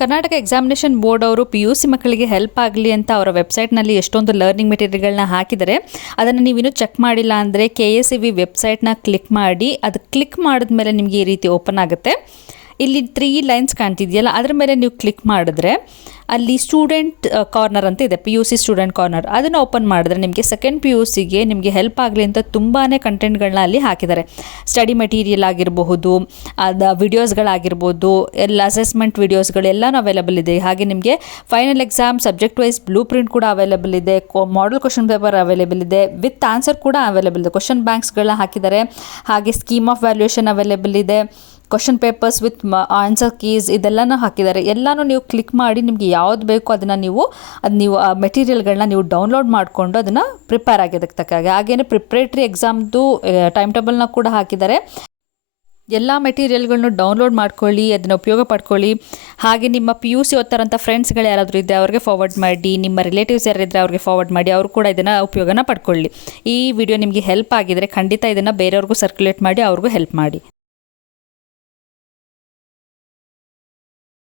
Karnataka examination board ಅವರು PUC ಮಕ್ಕಳಿಗೆ help ಆಗಲಿ ಅಂತ ಅವರ ವೆಬ್ಸೈಟ್ನಲ್ಲಿ ಎಷ್ಟೊಂದು ಲರ್ನಿಂಗ್ ಮೆಟೀರಿಯಲ್ಗಳನ್ನ ಹಾಕಿದ್ದಾರೆ. ಅದನ್ನು ನೀವಿನ್ನೂ ಚೆಕ್ ಮಾಡಿಲ್ಲ ಅಂದರೆ KSEB ವೆಬ್ಸೈಟ್ನ ಕ್ಲಿಕ್ ಮಾಡಿ, ಅದು ಕ್ಲಿಕ್ ಮಾಡಿದ್ಮೇಲೆ ನಿಮಗೆ ಈ ರೀತಿ ಓಪನ್ ಆಗುತ್ತೆ. ಇಲ್ಲಿ 3 ಲೈನ್ಸ್ ಕಾಣ್ತಿದೆಯಲ್ಲ, ಅದರ ಮೇಲೆ ನೀವು ಕ್ಲಿಕ್ ಮಾಡಿದ್ರೆ ಅಲ್ಲಿ ಸ್ಟೂಡೆಂಟ್ ಕಾರ್ನರ್ ಅಂತ ಇದೆ, PUC ಸ್ಟೂಡೆಂಟ್ ಕಾರ್ನರ್. ಅದನ್ನು ಓಪನ್ ಮಾಡಿದ್ರೆ ನಿಮಗೆ ಸೆಕೆಂಡ್ PUCಗೆ ನಿಮಗೆ ಹೆಲ್ಪ್ ಆಗಲಿ ಅಂತ ತುಂಬಾ ಕಂಟೆಂಟ್ಗಳನ್ನ ಅಲ್ಲಿ ಹಾಕಿದ್ದಾರೆ. ಸ್ಟಡಿ ಮೆಟೀರಿಯಲ್ ಆಗಿರಬಹುದು, ಅದು ವಿಡಿಯೋಸ್ಗಳಾಗಿರ್ಬೋದು, ಎಲ್ಲ ಅಸೆಸ್ಮೆಂಟ್ ವಿಡಿಯೋಸ್ಗಳು ಎಲ್ಲನೂ ಅವೈಲೇಬಲ್ ಇದೆ. ಹಾಗೆ ನಿಮಗೆ final exam subject wise blue print ಕೂಡ ಅವೈಲೇಬಲ್ ಇದೆ, ಮಾಡೆಲ್ ಕ್ವಶನ್ ಪೇಪರ್ ಅವೈಲೇಬಲ್ ಇದೆ, ವಿತ್ ಆನ್ಸರ್ ಕೂಡ ಅವೈಲೇಬಲ್ ಇದೆ. ಕ್ವಶನ್ ಬ್ಯಾಂಕ್ಸ್ಗಳನ್ನ ಹಾಕಿದ್ದಾರೆ. ಹಾಗೆ ಸ್ಕೀಮ್ ಆಫ್ ವ್ಯಾಲ್ಯೂಯೇಷನ್ ಅವೈಲೇಬಲ್ ಇದೆ, question papers with answer keys ಇದೆಲ್ಲನೂ ಹಾಕಿದ್ದಾರೆ. ಎಲ್ಲನೂ ನೀವು ಕ್ಲಿಕ್ ಮಾಡಿ ನಿಮಗೆ ಯಾವ್ದು ಬೇಕೋ ಅದನ್ನು ನೀವು ಮೆಟೀರಿಯಲ್ಗಳನ್ನ ನೀವು ಡೌನ್ಲೋಡ್ ಮಾಡಿಕೊಂಡು ಅದನ್ನು ಪ್ರಿಪೇರ್ ಆಗಿದ್ದಕ್ಕೆ ತಕ್ಕಾಗೆ. ಹಾಗೆಯೇ ಪ್ರಿಪ್ರೇಟ್ರಿ ಎಕ್ಸಾಮ್ದು ಟೈಮ್ ಟೇಬಲ್ನ ಕೂಡ ಹಾಕಿದ್ದಾರೆ. ಎಲ್ಲ ಮೆಟೀರಿಯಲ್ಗಳನ್ನು ಡೌನ್ಲೋಡ್ ಮಾಡ್ಕೊಳ್ಳಿ, ಅದನ್ನು ಉಪಯೋಗ ಪಡ್ಕೊಳ್ಳಿ. ಹಾಗೆ ನಿಮ್ಮ PUC ಓದ್ತಾರಂಥ ಫ್ರೆಂಡ್ಸ್ಗಳು ಯಾರಾದರೂ ಇದ್ದರೆ ಅವ್ರಿಗೆ ಫಾರ್ವರ್ಡ್ ಮಾಡಿ, ನಿಮ್ಮ ರಿಲೇಟಿವ್ಸ್ ಯಾರಿದ್ದರೆ ಅವ್ರಿಗೆ ಫಾರ್ವರ್ಡ್ ಮಾಡಿ, ಅವರು ಕೂಡ ಇದನ್ನು ಉಪಯೋಗನ ಪಡ್ಕೊಳ್ಳಿ. ಈ ವಿಡಿಯೋ ನಿಮಗೆ ಹೆಲ್ಪ್ ಆಗಿದರೆ ಖಂಡಿತ ಇದನ್ನು ಬೇರೆಯವ್ರಿಗೂ ಸರ್ಕ್ಯುಲೇಟ್ ಮಾಡಿ, ಅವ್ರಿಗೂ ಹೆಲ್ಪ್ ಮಾಡಿ.